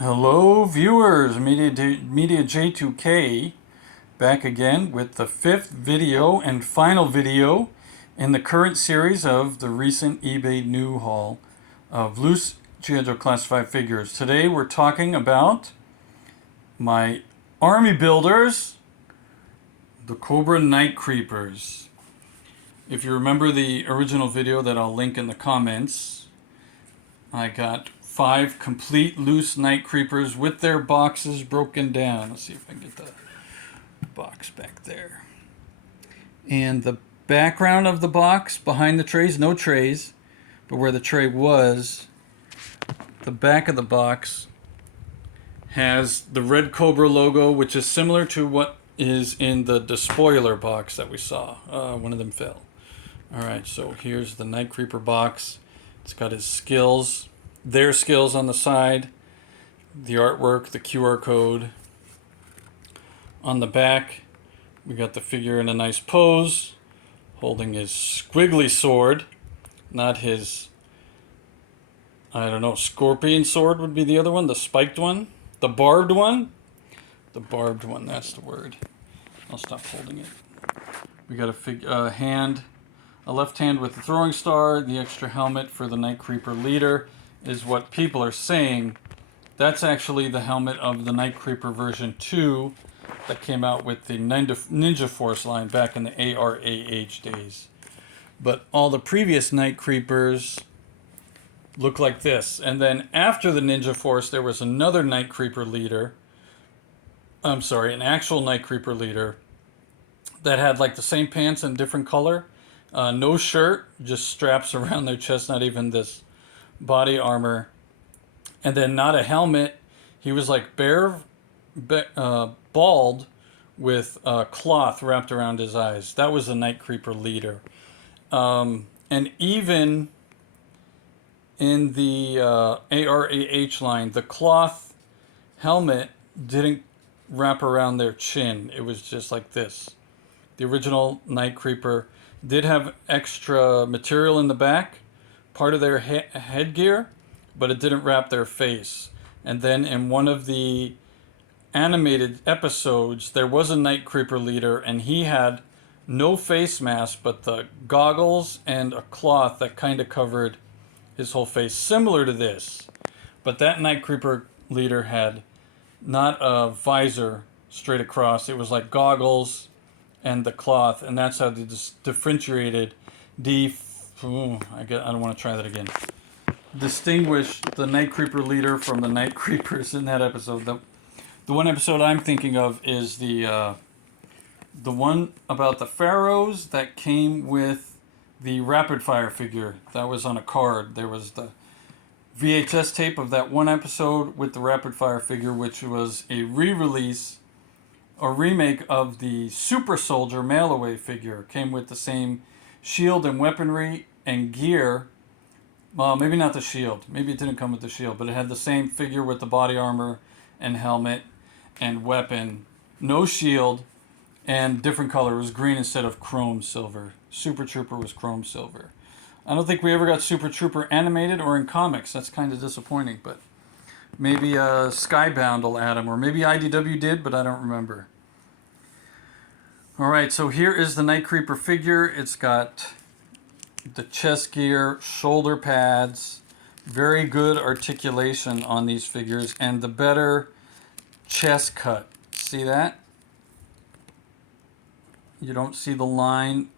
Hello viewers, Media J2K back again with the fifth video and final video in the current series of the recent eBay new haul of loose G.I. Joe classified figures. Today we're talking about my army builders, the Cobra Night Creepers. If you remember the original video that I'll link in the comments, I got 5 complete loose night creepers with their boxes broken down. Let's see if I can get the box back there. And the background of the box behind the trays, no trays, but where the tray was, the back of the box has the red Cobra logo, which is similar to what is in the despoiler box that we saw. One of them fell. Alright, so here's the Night Creeper box. It's got his skills, their skills on the side, the artwork, the QR code. On the back, we got the figure in a nice pose, holding his squiggly sword, not his, I don't know, scorpion sword would be the other one, the spiked one, the barbed one. The barbed one, that's the word. I'll stop holding it. We got a hand, a left hand with the throwing star. The extra helmet for the Night Creeper leader is what people are saying. That's actually the helmet of the Night Creeper version 2 that came out with the Ninja Force line back in the ARAH days. But all the previous Night Creepers look like this. And then after the Ninja Force, there was another Night Creeper leader. I'm sorry, an actual Night Creeper leader that had like the same pants in different color. No shirt, just straps around their chest, not even this body armor. And then not a helmet. He was like bald with cloth wrapped around his eyes. That was the Night Creeper leader. And even in the ARAH line, the cloth helmet didn't wrap around their chin. It was just like this. The original Night Creeper did have extra material in the back, part of their headgear, but it didn't wrap their face. And then in one of the animated episodes, there was a Night Creeper leader, and he had no face mask, but the goggles and a cloth that kind of covered his whole face, similar to this. But that Night Creeper leader had not a visor straight across. It was like goggles and the cloth, and that's how they differentiated I don't want to try that again. Distinguish the Night Creeper leader from the Night Creepers in that episode. The one episode I'm thinking of is the one about the pharaohs that came with the rapid fire figure that was on a card. There was the VHS tape of that one episode with the rapid fire figure, which was a re-release, a remake of the Super Soldier mail-away figure. Came with the same shield and weaponry and gear. Well, maybe not the shield. Maybe it didn't come with the shield, but it had the same figure with the body armor and helmet and weapon. No shield, and different color. It was green instead of chrome silver. Super Trooper was chrome silver. I don't think we ever got Super Trooper animated or in comics. That's kind of disappointing, but maybe Skybound will add him, or maybe IDW did, but I don't remember. Alright, so here is the Night Creeper figure. It's got the chest gear, shoulder pads, very good articulation on these figures, and the better chest cut. See that? You don't see the line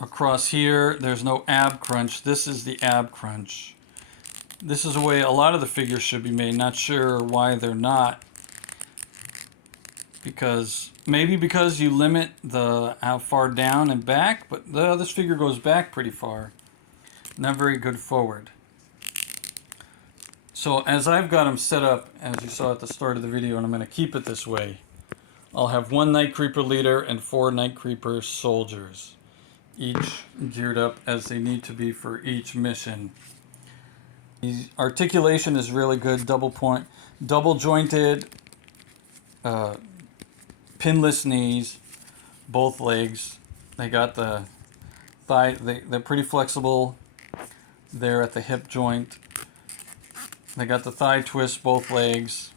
across here. There's no ab crunch. This is the ab crunch. This is the way a lot of the figures should be made. Not sure why they're not. Maybe because you limit how far down and back, but this figure goes back pretty far. Not very good forward. So as I've got them set up, as you saw at the start of the video, and I'm going to keep it this way, I'll have 1 Night Creeper leader and 4 Night Creeper soldiers, each geared up as they need to be for each mission. The articulation is really good, double jointed, pinless knees, both legs. They got the thigh, they're pretty flexible there at the hip joint. They got the thigh twist, both legs.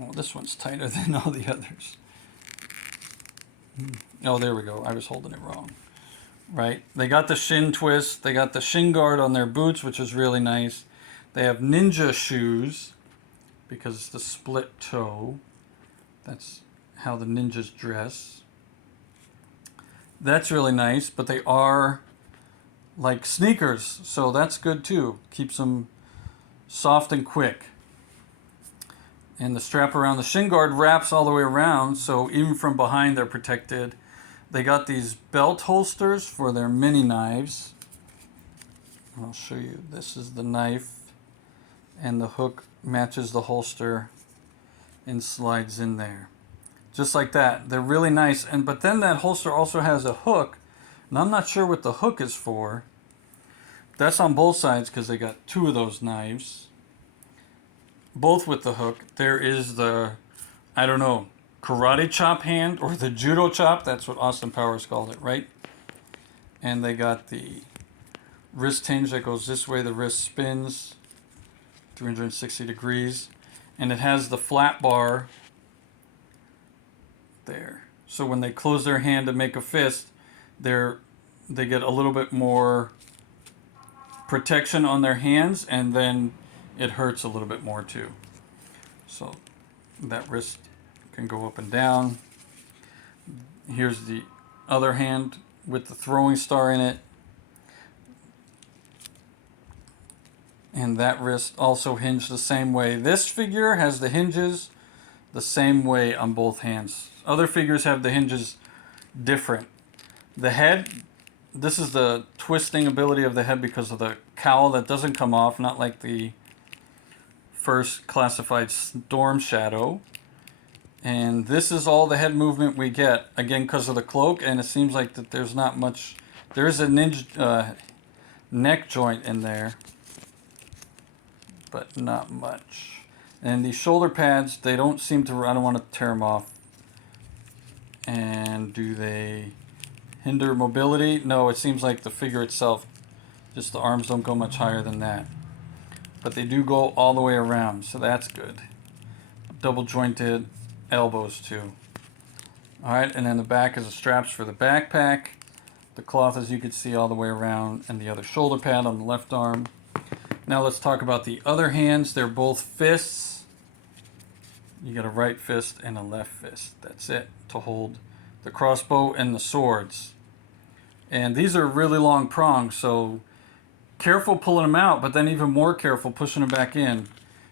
Oh, this one's tighter than all the others. Oh, there we go. I was holding it wrong. Right. They got the shin twist. They got the shin guard on their boots, which is really nice. They have ninja shoes because it's the split toe. That's how the ninjas dress. That's really nice, but they are like sneakers, so that's good too. Keeps them soft and quick. And the strap around the shin guard wraps all the way around, so even from behind they're protected. They got these belt holsters for their mini knives. I'll show you. This is the knife, and the hook matches the holster and slides in there. Just like that. They're really nice. But then that holster also has a hook, and I'm not sure what the hook is for. That's on both sides because they got two of those knives. Both with the hook. There is the, I don't know, karate chop hand or the judo chop. That's what Austin Powers called it, right? And they got the wrist hinge that goes this way. The wrist spins 360 degrees. And it has the flat bar there. So when they close their hand to make a fist, they get a little bit more protection on their hands, and then it hurts a little bit more too. So that wrist can go up and down. Here's the other hand with the throwing star in it. And that wrist also hinged the same way. This figure has the hinges the same way on both hands. Other figures have the hinges different. The head, this is the twisting ability of the head because of the cowl that doesn't come off, not like the first classified Storm Shadow. And this is all the head movement we get, again because of the cloak, and it seems like that there's not much. There's a ninja neck joint in there, but not much. And these shoulder pads, they don't seem to, I don't want to tear them off. And do they hinder mobility? No, it seems like the figure itself, just the arms don't go much higher than that. But they do go all the way around, so that's good. Double jointed elbows too. Alright, and then the back is the straps for the backpack. The cloth, as you can see, all the way around, and the other shoulder pad on the left arm. Now let's talk about the other hands. They're both fists. You got a right fist and a left fist. That's it, to hold the crossbow and the swords. And these are really long prongs, so careful pulling them out, but then even more careful pushing them back in.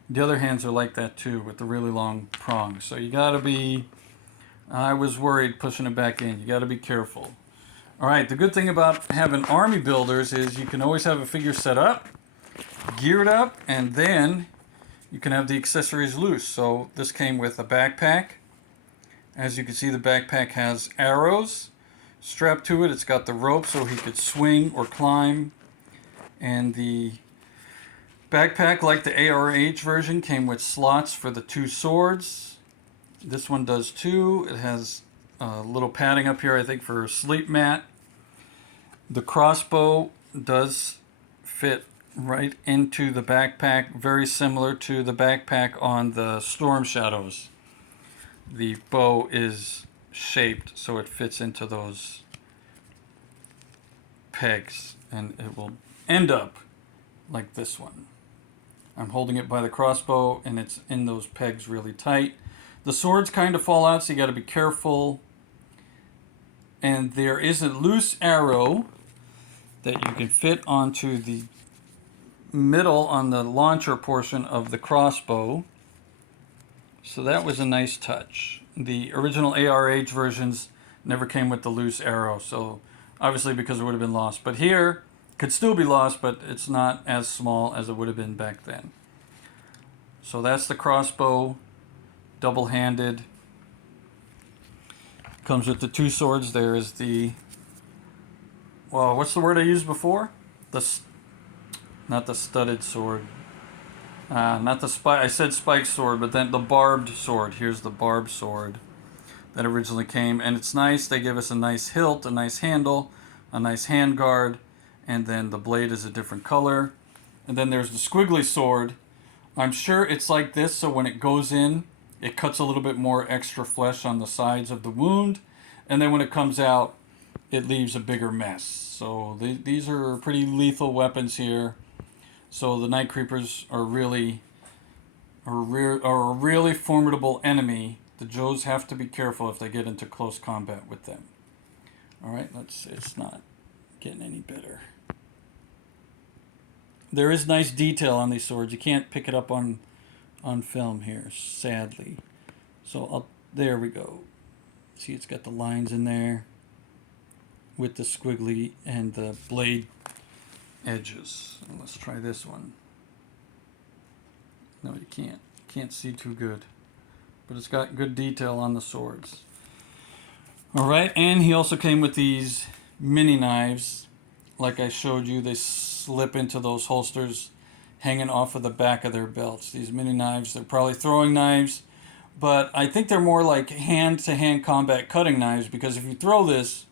The other hands are like that too, with the really long prongs. So you gotta be, I was worried pushing it back in. You gotta be careful. Alright, the good thing about having army builders is you can always have a figure set up, geared up, and then you can have the accessories loose. So this came with a backpack. As you can see, the backpack has arrows strapped to it. It's got the rope so he could swing or climb. And the backpack, like the ARH version, came with slots for the two swords. This one does too. It has a little padding up here, I think, for a sleep mat. The crossbow does fit right into the backpack, very similar to the backpack on the Storm Shadows. The bow is shaped so it fits into those pegs, and it will end up like this one. I'm holding it by the crossbow, and it's in those pegs really tight. The swords kind of fall out, so you got to be careful. And there is a loose arrow that you can fit onto the middle on the launcher portion of the crossbow. So that was a nice touch. The original ARH versions never came with the loose arrow, so obviously because it would have been lost. But here, it could still be lost, but it's not as small as it would have been back then. So that's the crossbow, double-handed. Comes with the two swords. There is the, well, what's the word I used before? Not the studded sword. Not the spike. I said spike sword, but then the barbed sword. Here's the barbed sword that originally came, and it's nice. They give us a nice hilt, a nice handle, a nice hand guard, and then the blade is a different color. And then there's the squiggly sword. I'm sure it's like this, so when it goes in, it cuts a little bit more extra flesh on the sides of the wound. And then when it comes out, it leaves a bigger mess. So these are pretty lethal weapons here. So the Night Creepers are really a really formidable enemy. The Joes have to be careful if they get into close combat with them. All right, it's not getting any better. There is nice detail on these swords. You can't pick it up on film here, sadly. So there we go. See, it's got the lines in there with the squiggly and the blade edges. Let's try this one. No, you can't. Can't see too good. But it's got good detail on the swords. Alright, and he also came with these mini knives. Like I showed you, they slip into those holsters hanging off of the back of their belts. These mini knives, they're probably throwing knives, but I think they're more like hand-to-hand combat cutting knives, because if you throw this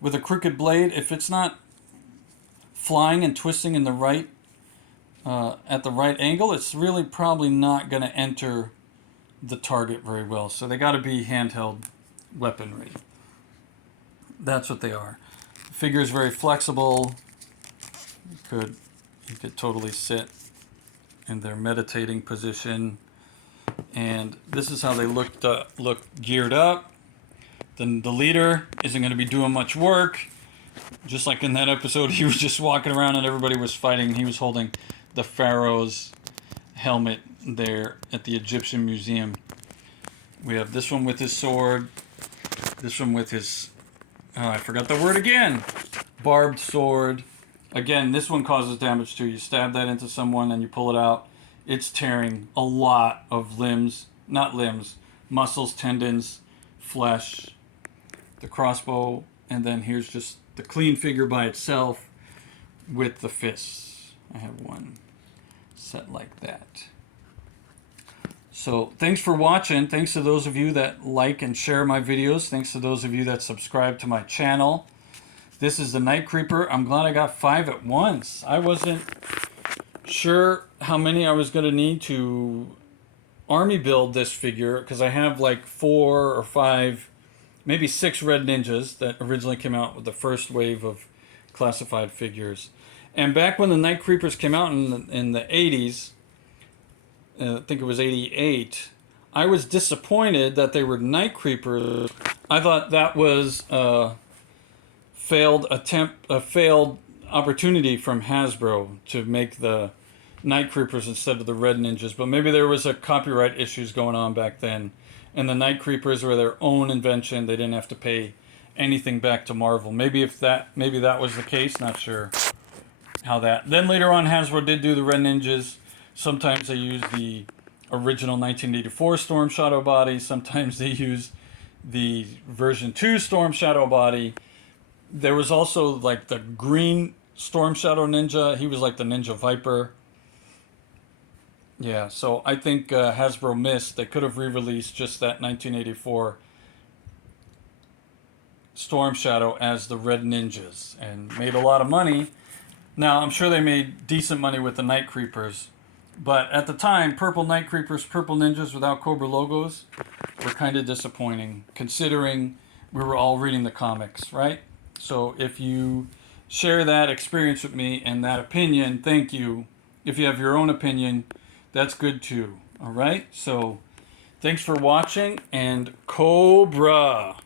with a crooked blade, if it's not flying and twisting in the right at the right angle, it's really probably not going to enter the target very well. So they got to be handheld weaponry. That's what they are. The figure is very flexible. You could totally sit in their meditating position. And this is how they look geared up. Then the leader isn't going to be doing much work. Just like in that episode, he was just walking around and everybody was fighting. And he was holding the pharaoh's helmet there at the Egyptian Museum. We have this one with his sword. This one with his, I forgot the word again. Barbed sword. Again, this one causes damage too. You stab that into someone and you pull it out. It's tearing a lot of limbs. Not limbs. Muscles, tendons, flesh. The crossbow. And then here's just the clean figure by itself with the fists. I have one set like that. So thanks for watching. Thanks to those of you that like and share my videos. Thanks to those of you that subscribe to my channel. This is the Night Creeper. I'm glad I got 5 at once. I wasn't sure how many I was going to need to army build this figure, because I have like 4 or 5, maybe 6 Red Ninjas that originally came out with the first wave of classified figures. And back when the Night Creepers came out in the 80s, I think it was 88, I was disappointed that they were Night Creepers. I thought that was a failed opportunity from Hasbro to make the Night Creepers instead of the Red Ninjas. But maybe there was a copyright issues going on back then, and the Night Creepers were their own invention. They didn't have to pay anything back to Marvel. Maybe that was the case. Not sure how that. Then later on, Hasbro did do the Red Ninjas. Sometimes they use the original 1984 Storm Shadow body. Sometimes they use the version 2 Storm Shadow body. There was also like the green Storm Shadow Ninja. He was like the Ninja Viper. Yeah, so I think Hasbro missed. They could have re-released just that 1984 Storm Shadow as the Red Ninjas and made a lot of money. Now, I'm sure they made decent money with the Night Creepers. But at the time, purple Night Creepers, purple Ninjas without Cobra logos were kind of disappointing, considering we were all reading the comics, right? So if you share that experience with me and that opinion, thank you. If you have your own opinion, that's good too. All right? So thanks for watching, and Cobra!